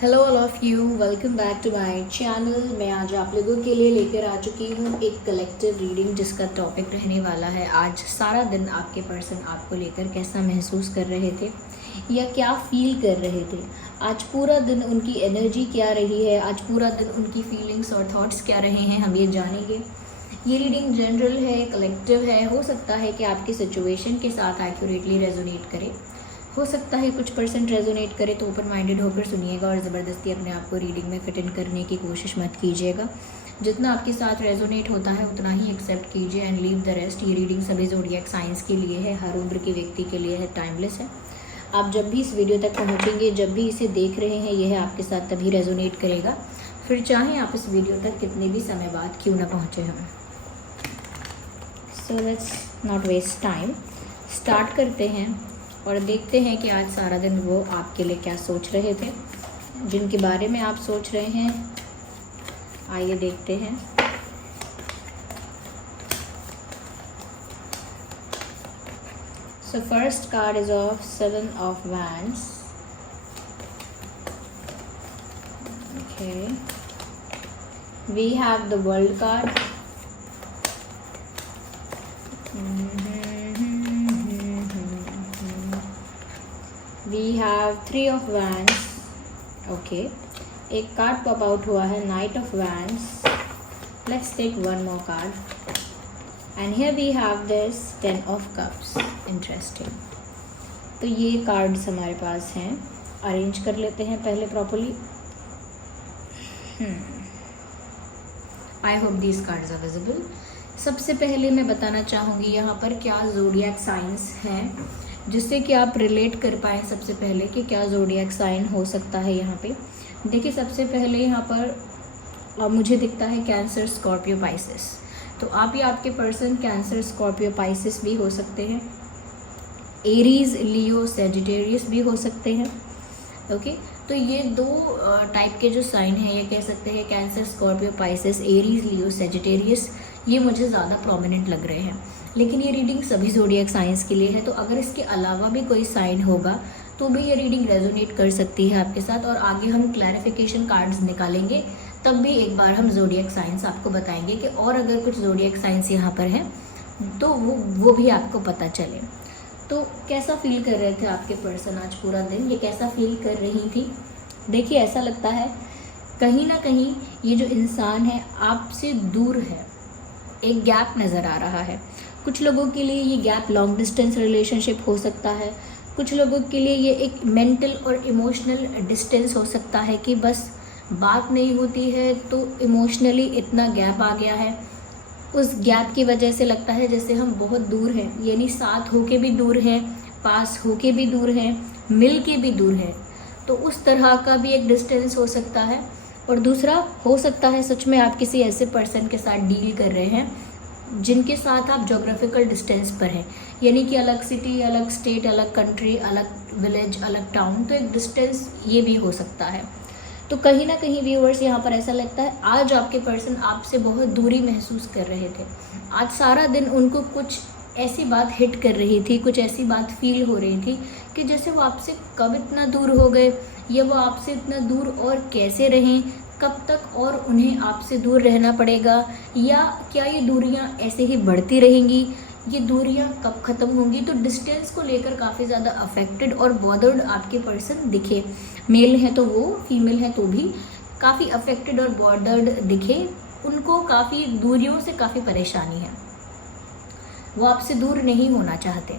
Hello all of you, welcome back to my channel. मैं आज आप लोगों के लिए लेकर आ चुकी हूँ एक कलेक्टिव रीडिंग जिसका टॉपिक रहने वाला है आज सारा दिन आपके पर्सन आपको लेकर कैसा महसूस कर रहे थे या क्या फील कर रहे थे। आज पूरा दिन उनकी एनर्जी क्या रही है, आज पूरा दिन उनकी फीलिंग्स और थॉट्स क्या रहे हैं, हम ये जानेंगे। ये रीडिंग जनरल है, कलेक्टिव है, हो सकता है कि आपकी सिचुएशन के साथ एक्यूरेटली रेजोनेट करे, हो सकता है कुछ परसेंट रेजोनेट करे, तो ओपन माइंडेड होकर सुनिएगा और ज़बरदस्ती अपने आप को रीडिंग में फिट इन करने की कोशिश मत कीजिएगा। जितना आपके साथ रेजोनेट होता है उतना ही एक्सेप्ट कीजिए एंड लीव द रेस्ट। ये रीडिंग सभी ज़ोडिएक साइंस के लिए है, हर उम्र के व्यक्ति के लिए है, टाइमलेस है। आप जब भी इस वीडियो तक पहुँचेंगे, जब भी इसे देख रहे हैं, यह आपके साथ तभी रेजोनेट करेगा, फिर चाहे आप इस वीडियो तक कितने भी समय बाद क्यों ना पहुँचे हम। So let's not waste time, start करते हैं और देखते हैं कि आज सारा दिन वो आपके लिए क्या सोच रहे थे, जिनके बारे में आप सोच रहे हैं। आइए देखते हैं। So first card is of 7 of wands. Okay, we have the world card. We have 3 of Wands. Okay, एक कार्ड पॉप आउट हुआ है, knight of Wands. Let's take one more card. And here we have this 10 of Cups. Interesting. तो ये cards हमारे पास हैं, arrange कर लेते हैं पहले properly. I hope these cards are visible. सबसे पहले मैं बताना चाहूँगी यहाँ पर क्या ज़ोडिएक साइंस हैं, जिससे कि आप रिलेट कर पाएँ सबसे पहले कि क्या ज़ोडिएक साइन हो सकता है। यहाँ पे देखिए, सबसे पहले यहाँ पर मुझे दिखता है कैंसर, स्कॉर्पियो, पाइसेस। तो आप या आपके पर्सन कैंसर, स्कॉर्पियो, पाइसेस भी हो सकते हैं, एरीज, लियो, सेजिटेरियस भी हो सकते हैं। ओके, तो ये 2 टाइप के जो साइन हैं, ये कह सकते हैं कैंसर, स्कॉर्पियो, पाइसेस, एरीज, लियो, सेजिटेरियस, ये मुझे ज़्यादा प्रोमिनेंट लग रहे हैं। लेकिन ये रीडिंग सभी ज़ोडिएक साइंस के लिए है, तो अगर इसके अलावा भी कोई साइन होगा तो भी ये रीडिंग रेजोनेट कर सकती है आपके साथ। और आगे हम क्लैरिफिकेशन कार्ड्स निकालेंगे, तब भी एक बार हम ज़ोडिएक साइंस आपको बताएंगे कि और अगर कुछ ज़ोडिएक साइंस यहाँ पर हैं तो वो भी आपको पता चले। तो कैसा फील कर रहे थे आपके पर्सन आज पूरा दिन, ये कैसा फील कर रही थी। देखिए, ऐसा लगता है कहीं ना कहीं ये जो इंसान है आपसे दूर है, एक गैप नज़र आ रहा है। कुछ लोगों के लिए ये गैप लॉन्ग डिस्टेंस रिलेशनशिप हो सकता है, कुछ लोगों के लिए ये एक मेंटल और इमोशनल डिस्टेंस हो सकता है कि बस बात नहीं होती है तो इमोशनली इतना गैप आ गया है। उस गैप की वजह से लगता है जैसे हम बहुत दूर हैं, यानी साथ होके भी दूर हैं, पास होके भी दूर हैं, मिल के भी दूर हैं। तो उस तरह का भी एक डिस्टेंस हो सकता है। और दूसरा हो सकता है सच में आप किसी ऐसे पर्सन के साथ डील कर रहे हैं जिनके साथ आप ज्योग्राफिकल डिस्टेंस पर हैं, यानी कि अलग सिटी, अलग स्टेट, अलग कंट्री, अलग विलेज, अलग टाउन। तो एक डिस्टेंस ये भी हो सकता है। तो कहीं ना कहीं व्यूअर्स यहाँ पर ऐसा लगता है आज आपके पर्सन आपसे बहुत दूरी महसूस कर रहे थे। आज सारा दिन उनको कुछ ऐसी बात हिट कर रही थी, कुछ ऐसी बात फील हो रही थी कि जैसे वो आपसे कब इतना दूर हो गए, या वो आपसे इतना दूर और कैसे रहें, कब तक और उन्हें आपसे दूर रहना पड़ेगा, या क्या ये दूरियां ऐसे ही बढ़ती रहेंगी, ये दूरियां कब ख़त्म होंगी। तो डिस्टेंस को लेकर काफ़ी ज़्यादा अफेक्टेड और बॉदर्ड आपके पर्सन दिखे। मेल है तो वो, फीमेल है तो भी काफ़ी अफेक्टेड और बॉदर्ड दिखे। उनको काफ़ी दूरियों से काफ़ी परेशानी है, वो आपसे दूर नहीं होना चाहते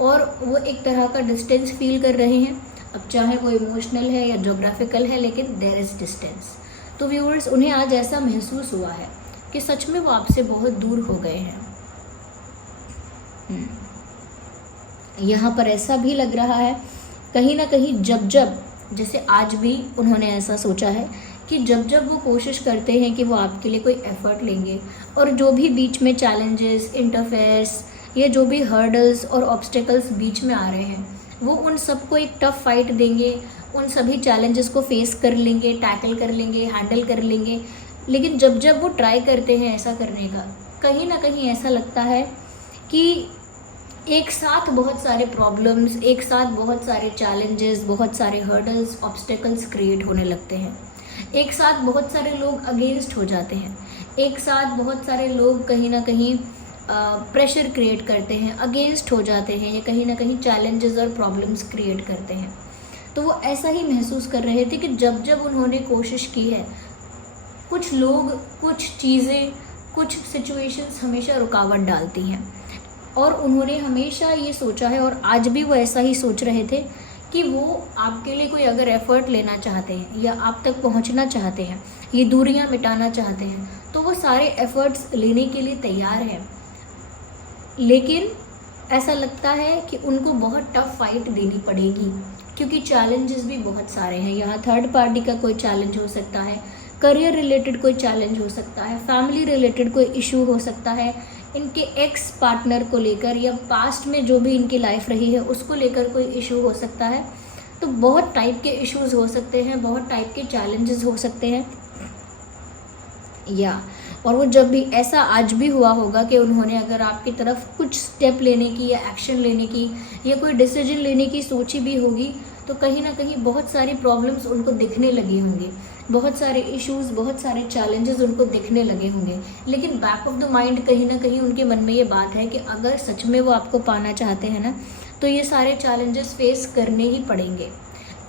और वो एक तरह का डिस्टेंस फील कर रहे हैं। अब चाहे वो इमोशनल है या ज्योग्राफिकल है, लेकिन देयर इज़ डिस्टेंस। तो व्यूअर्स, उन्हें आज ऐसा महसूस हुआ है कि सच में वो आपसे बहुत दूर हो गए हैं। यहाँ पर ऐसा भी लग रहा है कहीं ना कहीं जब जैसे आज भी उन्होंने ऐसा सोचा है कि जब वो कोशिश करते हैं कि वो आपके लिए कोई एफर्ट लेंगे, और जो भी बीच में चैलेंजेस, इंटरफेयर्स या जो भी हर्डल्स और ऑब्स्टेकल्स बीच में आ रहे हैं, वो उन सबको एक टफ फाइट देंगे, उन सभी चैलेंजेस को फेस कर लेंगे, टैकल कर लेंगे, हैंडल कर लेंगे। लेकिन जब वो ट्राई करते हैं ऐसा करने का, कहीं ना कहीं ऐसा लगता है कि एक साथ बहुत सारे प्रॉब्लम्स, एक साथ बहुत सारे चैलेंजेस, बहुत सारे हर्डल्स, ऑब्स्टेकल्स क्रिएट होने लगते हैं। एक साथ बहुत सारे लोग अगेंस्ट हो जाते हैं। एक साथ बहुत सारे लोग कहीं ना कहीं प्रेशर क्रिएट करते हैं, अगेंस्ट हो जाते हैं, या कहीं ना कहीं चैलेंजेस और प्रॉब्लम्स क्रिएट करते हैं। तो वो ऐसा ही महसूस कर रहे थे कि जब जब उन्होंने कोशिश की है, कुछ लोग, कुछ चीज़ें, कुछ सिचुएशंस हमेशा रुकावट डालती हैं। और उन्होंने हमेशा ये सोचा है, और आज भी वो ऐसा ही सोच रहे थे, कि वो आपके लिए कोई अगर एफ़र्ट लेना चाहते हैं या आप तक पहुंचना चाहते हैं, ये दूरियां मिटाना चाहते हैं, तो वो सारे एफ़र्ट्स लेने के लिए तैयार हैं। लेकिन ऐसा लगता है कि उनको बहुत टफ फाइट देनी पड़ेगी, क्योंकि चैलेंजेस भी बहुत सारे हैं। यहाँ थर्ड पार्टी का कोई चैलेंज हो सकता है, करियर रिलेटेड कोई चैलेंज हो सकता है, फैमिली रिलेटेड कोई इशू हो सकता है, इनके एक्स पार्टनर को लेकर या पास्ट में जो भी इनकी लाइफ रही है उसको लेकर कोई इशू हो सकता है। तो बहुत टाइप के इश्यूज हो सकते हैं, बहुत टाइप के चैलेंजेस हो सकते हैं। या और वो जब भी ऐसा आज भी हुआ होगा कि उन्होंने अगर आपकी तरफ कुछ स्टेप लेने की या एक्शन लेने की या कोई डिसीजन लेने की सोची भी होगी, तो कहीं ना कहीं बहुत सारी प्रॉब्लम्स उनको दिखने लगी होंगी, बहुत सारे इश्यूज, बहुत सारे चैलेंजेस उनको दिखने लगे होंगे। लेकिन बैक ऑफ द माइंड कहीं ना कहीं उनके मन में ये बात है कि अगर सच में वो आपको पाना चाहते हैं ना, तो ये सारे चैलेंजेस फेस करने ही पड़ेंगे,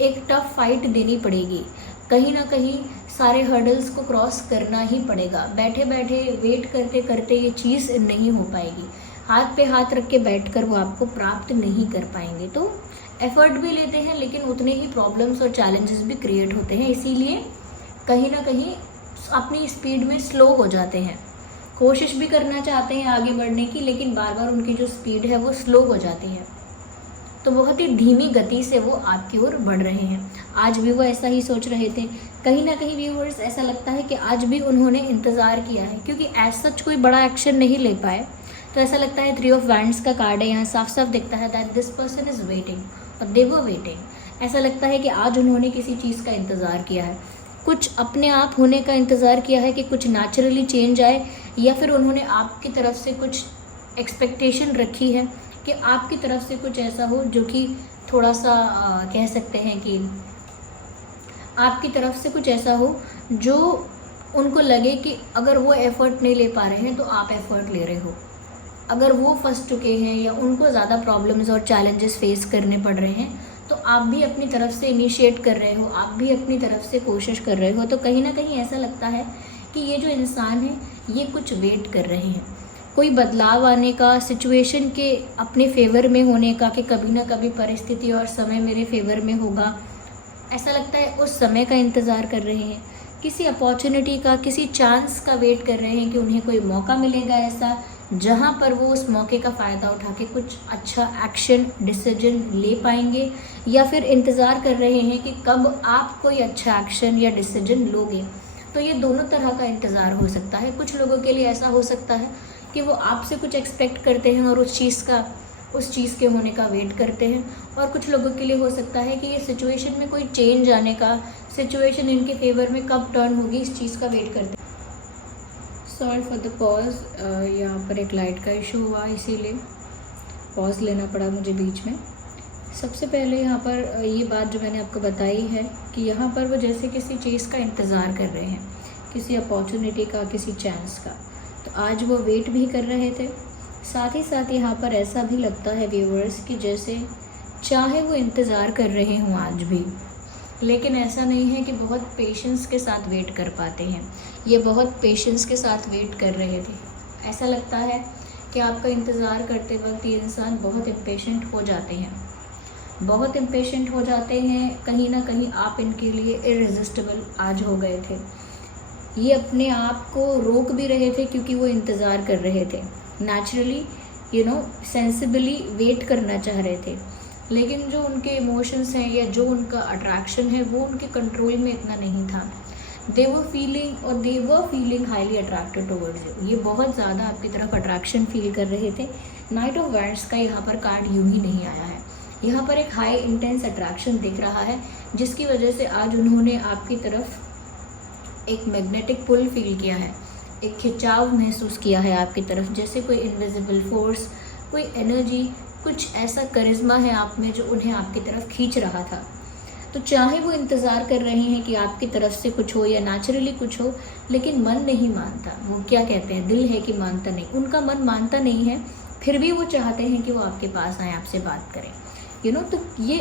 एक टफ फाइट देनी पड़ेगी, कहीं ना कहीं सारे हर्डल्स को क्रॉस करना ही पड़ेगा। बैठे बैठे वेट करते करते ये चीज़ नहीं हो पाएगी, हाथ पे हाथ रख के बैठकर वो आपको प्राप्त नहीं कर पाएंगे। तो एफर्ट भी लेते हैं, लेकिन उतने ही प्रॉब्लम्स और चैलेंजेस भी क्रिएट होते हैं, इसीलिए कहीं ना कहीं अपनी स्पीड में स्लो हो जाते हैं। कोशिश भी करना चाहते हैं आगे बढ़ने की, लेकिन बार बार उनकी जो स्पीड है वो स्लो हो जाती है। तो बहुत ही धीमी गति से वो आपकी ओर बढ़ रहे हैं। आज भी वो ऐसा ही सोच रहे थे। कहीं ना कहीं व्यूअर्स ऐसा लगता है कि आज भी उन्होंने इंतज़ार किया है, क्योंकि एज सच कोई बड़ा एक्शन नहीं ले पाए। तो ऐसा लगता है 3 ऑफ वैंड्स का कार्ड है, यहाँ साफ साफ दिखता है that this person is waiting और दे वर वेटिंग। ऐसा लगता है कि आज उन्होंने किसी चीज़ का इंतज़ार किया है, कुछ अपने आप होने का इंतज़ार किया है कि कुछ नेचुरली चेंज आए, या फिर उन्होंने आपकी तरफ से कुछ एक्सपेक्टेशन रखी है कि आपकी तरफ से कुछ ऐसा हो जो कि थोड़ा सा कह सकते हैं कि आपकी तरफ से कुछ ऐसा हो जो उनको लगे कि अगर वो एफ़र्ट नहीं ले पा रहे हैं तो आप एफ़र्ट ले रहे हो। अगर वो फंस चुके हैं या उनको ज़्यादा प्रॉब्लम्स और चैलेंजेस फेस करने पड़ रहे हैं, तो आप भी अपनी तरफ से इनिशिएट कर रहे हो, आप भी अपनी तरफ से कोशिश कर रहे हो। तो कहीं ना कहीं ऐसा लगता है कि ये जो इंसान है ये कुछ वेट कर रहे हैं, कोई बदलाव आने का, सिचुएशन के अपने फेवर में होने का, कि कभी ना कभी परिस्थिति और समय मेरे फेवर में होगा। ऐसा लगता है उस समय का इंतज़ार कर रहे हैं, किसी अपॉर्चुनिटी का, किसी चांस का वेट कर रहे हैं कि उन्हें कोई मौका मिलेगा ऐसा, जहां पर वो उस मौके का फ़ायदा उठा के कुछ अच्छा एक्शन, डिसीजन ले पाएंगे, या फिर इंतज़ार कर रहे हैं कि कब आप कोई अच्छा एक्शन या डिसीजन लोगे। तो ये दोनों तरह का इंतज़ार हो सकता है। कुछ लोगों के लिए ऐसा हो सकता है कि वो आपसे कुछ एक्सपेक्ट करते हैं और उस चीज़ के होने का वेट करते हैं, और कुछ लोगों के लिए हो सकता है कि ये सिचुएशन में कोई चेंज आने का, सिचुएशन इनके फेवर में कब टर्न होगी, इस चीज़ का वेट करते हैं। सॉरी फॉर द पॉज, यहाँ पर एक लाइट का इशू हुआ, इसीलिए पॉज लेना पड़ा मुझे बीच में। सबसे पहले यहाँ पर ये बात जो मैंने आपको बताई है कि यहाँ पर वो जैसे किसी चीज़ का इंतज़ार कर रहे हैं, किसी अपॉर्चुनिटी का, किसी चांस का। तो आज वो वेट भी कर रहे थे। साथ ही साथ यहाँ पर ऐसा भी लगता है व्यूअर्स कि जैसे चाहे वो इंतज़ार कर रहे हों आज भी, लेकिन ऐसा नहीं है कि बहुत पेशेंस के साथ वेट कर पाते हैं। ये बहुत पेशेंस के साथ वेट कर रहे थे। ऐसा लगता है कि आपका इंतज़ार करते वक्त ये इंसान बहुत इम्पेशेंट हो जाते हैं, बहुत इम्पेशेंट हो जाते हैं। कहीं ना कहीं आप इनके लिए इररेजिस्टिबल आज हो गए थे। ये अपने आप को रोक भी रहे थे क्योंकि वो इंतज़ार कर रहे थे, नेचुरली सेंसिबली वेट करना चाह रहे थे। लेकिन जो उनके इमोशंस हैं या जो उनका अट्रैक्शन है वो उनके कंट्रोल में इतना नहीं था। They were feeling highly attracted towards you. ये बहुत ज़्यादा आपकी तरफ अट्रैक्शन फील कर रहे थे। नाइट ऑफ वैंड्स का यहाँ पर कार्ड यूं ही नहीं आया है, यहाँ पर एक हाई इंटेंस अट्रैक्शन दिख रहा है, जिसकी वजह से आज उन्होंने आपकी तरफ एक मैग्नेटिक पुल फील किया है, एक खिंचाव महसूस किया है आपकी तरफ, जैसे कोई इनविजिबल फोर्स, कोई एनर्जी कुछ ऐसा करिश्मा है आप में जो उन्हें आपकी तरफ खींच रहा था। तो चाहे वो इंतज़ार कर रहे हैं कि आपकी तरफ से कुछ हो या नेचुरली कुछ हो, लेकिन मन नहीं मानता। वो क्या कहते हैं, दिल है कि मानता नहीं, उनका मन मानता नहीं है, फिर भी वो चाहते हैं कि वो आपके पास आए, आपसे बात करें। तो ये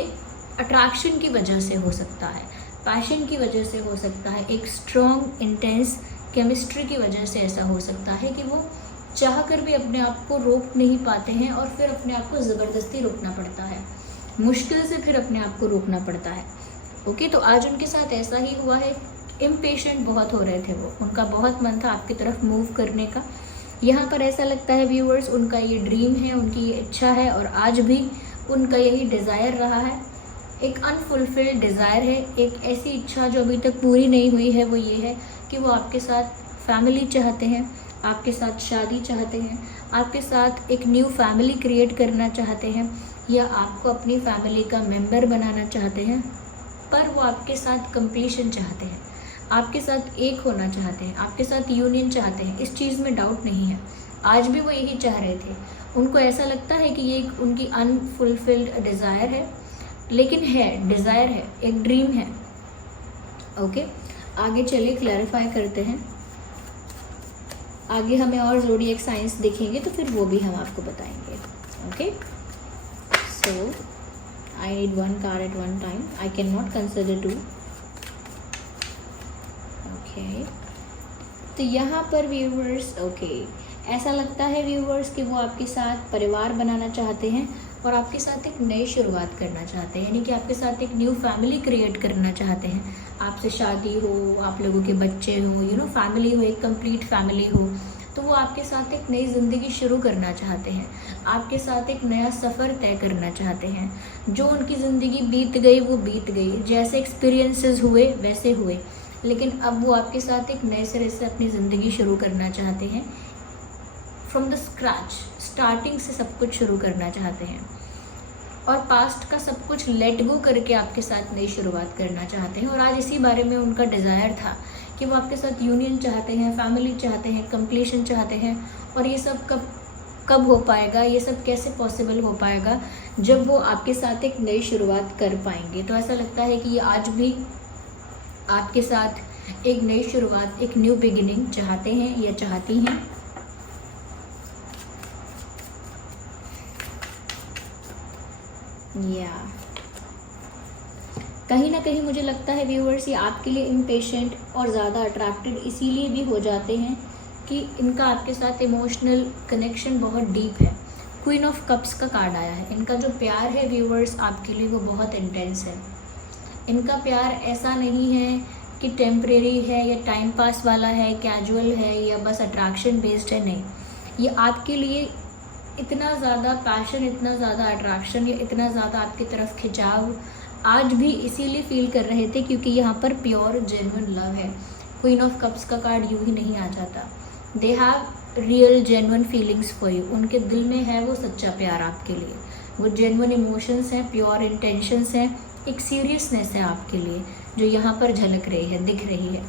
अट्रैक्शन की वजह से हो सकता है, पैशन की वजह से हो सकता है, एक स्ट्रॉन्ग इंटेंस केमिस्ट्री की वजह से ऐसा हो सकता है कि वो चाह कर भी अपने आप को रोक नहीं पाते हैं और फिर अपने आप को ज़बरदस्ती रोकना पड़ता है, मुश्किल से फिर अपने आप को रोकना पड़ता है। ओके, तो आज उनके साथ ऐसा ही हुआ है। इम्पेशेंट बहुत हो रहे थे वो, उनका बहुत मन था आपकी तरफ मूव करने का। यहाँ पर ऐसा लगता है व्यूअर्स, उनका ये ड्रीम है, उनकी ये इच्छा है और आज भी उनका यही डिज़ायर रहा है। एक अनफुलफिल्ड डिज़ायर है, एक ऐसी इच्छा जो अभी तक पूरी नहीं हुई है। वो ये है कि वो आपके साथ फैमिली चाहते हैं, आपके साथ शादी चाहते हैं, आपके साथ एक न्यू फैमिली क्रिएट करना चाहते हैं, या आपको अपनी फैमिली का मेंबर बनाना चाहते हैं। पर वो आपके साथ कंप्लीशन चाहते हैं, आपके साथ एक होना चाहते हैं, आपके साथ यूनियन चाहते हैं। इस चीज़ में डाउट नहीं है, आज भी वो यही चाह रहे थे। उनको ऐसा लगता है कि ये एक उनकी अनफुलफिल्ड डिज़ायर है, लेकिन है, डिज़ायर है, एक ड्रीम है। ओके, आगे चलिए क्लैरिफाई करते हैं। आगे हमें और ज़ोडिएक साइंस दिखेंगे तो फिर वो भी हम आपको बताएंगे। Okay, so I need one card at one time. I cannot consider two. Okay. तो यहाँ पर व्यूवर्स, ऐसा लगता है व्यूवर्स कि वो आपके साथ परिवार बनाना चाहते हैं और आपके साथ एक नई शुरुआत करना चाहते हैं, यानी कि आपके साथ एक न्यू फैमिली क्रिएट करना चाहते हैं। आपसे शादी हो, आप लोगों के बच्चे हों, फैमिली हो, एक कंप्लीट फैमिली हो, तो वो आपके साथ एक नई ज़िंदगी शुरू करना चाहते हैं, आपके साथ एक नया सफ़र तय करना चाहते हैं। जो उनकी ज़िंदगी बीत गई वो बीत गई, जैसे एक्सपीरियंसेस हुए वैसे हुए, लेकिन अब वो आपके साथ एक नए सिरे से अपनी ज़िंदगी शुरू करना चाहते हैं। फ्रॉम द स्क्रैच, स्टार्टिंग से सब कुछ शुरू करना चाहते हैं और पास्ट का सब कुछ लेट गो करके आपके साथ नई शुरुआत करना चाहते हैं। और आज इसी बारे में उनका डिज़ायर था कि वो आपके साथ यूनियन चाहते हैं, फैमिली चाहते हैं, कंप्लीशन चाहते हैं। और ये सब कब हो पाएगा, ये सब कैसे पॉसिबल हो पाएगा, जब वो आपके साथ एक नई शुरुआत कर पाएंगे। तो ऐसा लगता है कि ये आज भी आपके साथ एक नई शुरुआत, एक न्यू बिगिनिंग चाहते हैं या चाहती हैं। या कहीं ना कहीं मुझे लगता है व्यूअर्स, ये आपके लिए इम्पेशेंट और ज़्यादा अट्रैक्टेड इसीलिए भी हो जाते हैं कि इनका आपके साथ इमोशनल कनेक्शन बहुत डीप है। क्वीन ऑफ कप्स का कार्ड आया है। इनका जो प्यार है व्यूअर्स आपके लिए वो बहुत इंटेंस है। इनका प्यार ऐसा नहीं है कि टेम्परेरी है या टाइम पास वाला है, कैजुअल है या बस अट्रैक्शन बेस्ड है, नहीं। ये आपके लिए इतना ज़्यादा पैशन, इतना ज़्यादा अट्रैक्शन या इतना ज़्यादा आपकी तरफ खिंचाव आज भी इसीलिए फील कर रहे थे क्योंकि यहाँ पर प्योर जेन्युइन लव है। क्वीन ऑफ कप्स का कार्ड यूँ ही नहीं आ जाता। They have real genuine feelings for you. उनके दिल में है वो सच्चा प्यार आपके लिए, वो जेन्युइन इमोशंस हैं, प्योर इंटेंशंस हैं, एक सीरियसनेस है आपके लिए जो यहाँ पर झलक रही है, दिख रही है।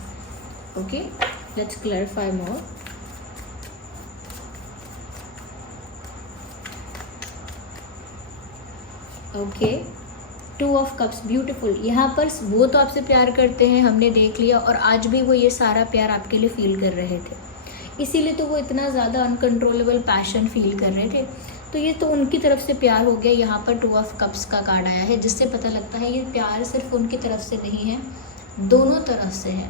Okay, let's clarify more. Okay, to of cups, beautiful. यहाँ पर वो तो आपसे प्यार करते हैं, हमने देख लिया, और आज भी वो ये सारा प्यार आपके लिए फील कर रहे थे, इसीलिए तो वो इतना ज़्यादा अनकंट्रोलेबल पैशन फील कर रहे थे। तो ये तो उनकी तरफ से प्यार हो गया। यहाँ पर टू ऑफ कप्स का कार्ड आया है, जिससे पता लगता है ये प्यार सिर्फ उनकी तरफ से नहीं है, दोनों तरफ से है,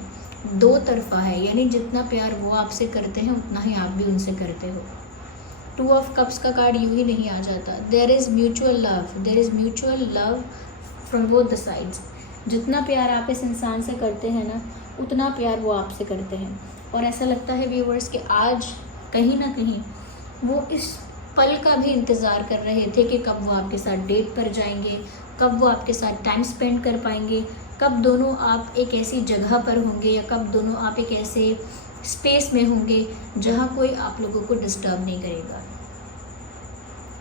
दो तरफा है। यानी जितना प्यार वो आपसे करते हैं उतना ही आप भी उनसे करते हो। टू ऑफ कप्स का कार्ड यूँ ही नहीं आ जाता। There is mutual love, there is mutual love from both the sides. जितना प्यार आप इस इंसान से करते हैं ना, उतना प्यार वो आपसे करते हैं। और ऐसा लगता है व्यूवर्स कि आज कहीं ना कहीं वो इस पल का भी इंतज़ार कर रहे थे कि कब वो आपके साथ डेट पर जाएंगे, कब वो आपके साथ टाइम स्पेंड कर पाएंगे, कब दोनों आप एक ऐसी जगह पर होंगे या कब दोनों आप एक ऐसे स्पेस में होंगे जहाँ कोई आप लोगों को डिस्टर्ब नहीं करेगा।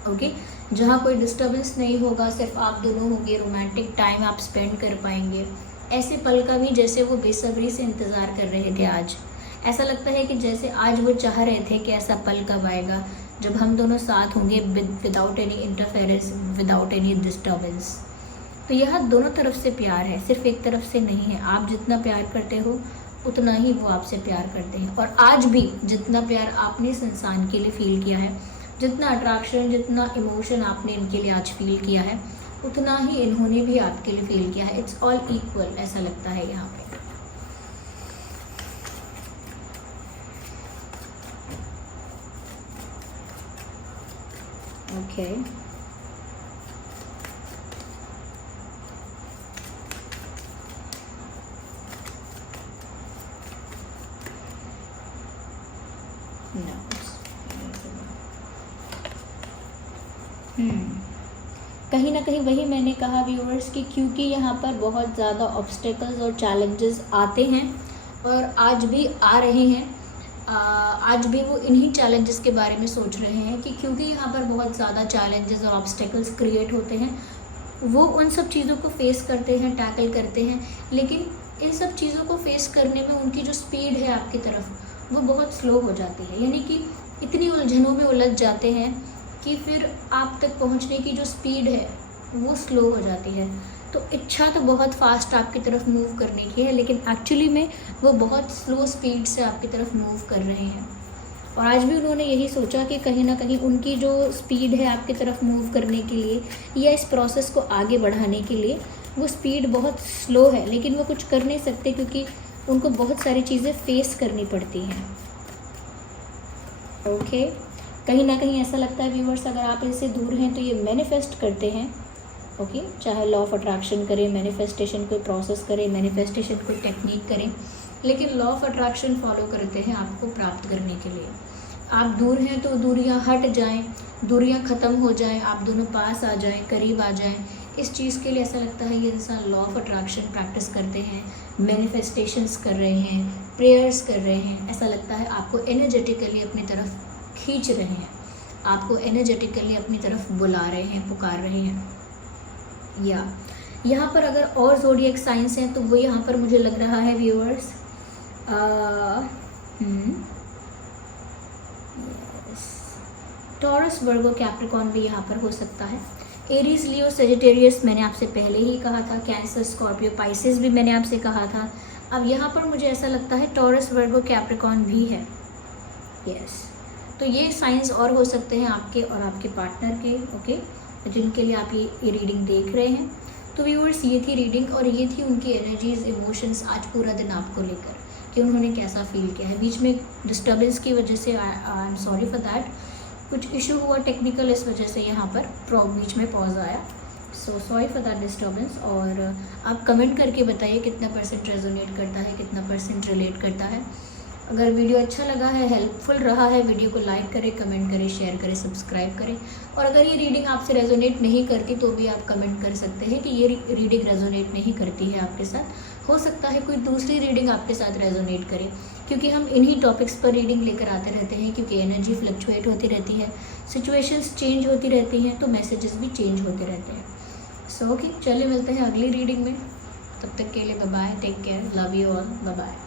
ओके, जहाँ कोई डिस्टर्बेंस नहीं होगा, सिर्फ आप दोनों होंगे, रोमांटिक टाइम आप स्पेंड कर पाएंगे। ऐसे पल का भी जैसे वो बेसब्री से इंतज़ार कर रहे थे आज, ऐसा लगता है कि जैसे आज वो चाह रहे थे कि ऐसा पल कब आएगा जब हम दोनों साथ होंगे without any interference, without any disturbance. तो यह दोनों तरफ से प्यार है, सिर्फ एक तरफ से नहीं है। आप जितना प्यार करते हो उतना ही वो आपसे प्यार करते हैं। और आज भी जितना प्यार आपने इस इंसान के लिए फील किया है, जितना अट्रैक्शन, जितना इमोशन आपने इनके लिए आज फील किया है, उतना ही इन्होंने भी आपके लिए फील किया है। इट्स ऑल इक्वल, ऐसा लगता है यहाँ पे। ओके, कहीं ना कहीं वही मैंने कहा व्यूअर्स कि क्योंकि यहाँ पर बहुत ज़्यादा ऑब्स्टेकल्स और चैलेंजेस आते हैं और आज भी आ रहे हैं, आज भी वो इन्हीं चैलेंजेस के बारे में सोच रहे हैं कि क्योंकि यहाँ पर बहुत ज़्यादा चैलेंजेस और ऑब्स्टेकल्स क्रिएट होते हैं, वो उन सब चीज़ों को फेस करते हैं, टैकल करते हैं। लेकिन इन सब चीज़ों को फेस करने में उनकी जो स्पीड है आपकी तरफ वो बहुत स्लो हो जाती है, यानी कि इतनी उलझनों में उलझ जाते हैं कि फिर आप तक पहुंचने की जो स्पीड है वो स्लो हो जाती है। तो इच्छा तो बहुत फास्ट आपकी तरफ मूव करने की है, लेकिन एक्चुअली में वो बहुत स्लो स्पीड से आपकी तरफ मूव कर रहे हैं। और आज भी उन्होंने यही सोचा कि कहीं ना कहीं उनकी जो स्पीड है आपकी तरफ मूव करने के लिए या इस प्रोसेस को आगे बढ़ाने के लिए, वो स्पीड बहुत स्लो है, लेकिन वो कुछ कर नहीं सकते क्योंकि उनको बहुत सारी चीज़ें फेस करनी पड़ती हैं। ओके, कहीं ना कहीं ऐसा लगता है व्यूअर्स, अगर आप इनसे दूर हैं तो ये मैनिफेस्ट करते हैं। ओके, चाहे लॉ ऑफ अट्रैक्शन करें, मैनिफेस्टेशन कोई प्रोसेस करें, मैनिफेस्टेशन कोई टेक्निक करें, लेकिन लॉ ऑफ अट्रैक्शन फॉलो करते हैं आपको प्राप्त करने के लिए। आप दूर हैं तो दूरियां हट जाएं, दूरियां ख़त्म हो जाएं, आप दोनों पास आ जाएं, करीब आ जाएं। इस चीज़ के लिए ऐसा लगता है ये इंसान लॉ ऑफ अट्रैक्शन प्रैक्टिस करते हैं, मैनिफेस्टेशंस कर रहे हैं, प्रेयर्स कर रहे हैं। ऐसा लगता है आपको एनर्जेटिकली अपनी तरफ खींच रहे हैं, आपको एनर्जेटिकली अपनी तरफ बुला रहे हैं, पुकार रहे हैं। या यहाँ पर अगर और ज़ोडिएक साइंस हैं तो वो यहाँ पर मुझे लग रहा है व्यूअर्स, टॉरस, वर्गो, कैप्रिकॉर्न भी यहाँ पर हो सकता है। एरीज, लियो, सेजिटेरियस मैंने आपसे पहले ही कहा था। कैंसर, स्कॉर्पियो, पाइसेस भी मैंने आपसे कहा था। अब यहाँ पर मुझे ऐसा लगता है टॉरस, वर्गो, कैप्रिकॉर्न भी है। यस, तो ये साइंस और हो सकते हैं आपके और आपके पार्टनर के, ओके, जिनके लिए आप ये रीडिंग देख रहे हैं। तो व्यूअर्स, ये थी रीडिंग और ये थी उनकी एनर्जीज, इमोशंस आज पूरा दिन आपको लेकर कि उन्होंने कैसा फील किया है। बीच में डिस्टर्बेंस की वजह से I am sorry for that, कुछ इशू हुआ टेक्निकल, इस वजह से यहाँ पर बीच में पॉज आया। So sorry for that disturbance. और आप कमेंट करके बताइए कितना परसेंट रेजोनेट करता है, कितना परसेंट रिलेट करता है। अगर वीडियो अच्छा लगा है, हेल्पफुल रहा है, वीडियो को लाइक करें, कमेंट करें, शेयर करें, सब्सक्राइब करें। और अगर ये रीडिंग आपसे रेजोनेट नहीं करती तो भी आप कमेंट कर सकते हैं कि ये रीडिंग रेजोनेट नहीं करती है आपके साथ। हो सकता है कोई दूसरी रीडिंग आपके साथ रेजोनेट करे, क्योंकि हम इन्हीं टॉपिक्स पर रीडिंग लेकर आते रहते हैं, क्योंकि एनर्जी फ्लक्चुएट होती रहती है, सिचुएशंस चेंज होती रहती हैं, तो मैसेजेस भी चेंज होते रहते हैं। सो ओके, चलिए मिलते हैं अगली रीडिंग में। तब तक के लिए bye bye, take care, love you all, bye bye.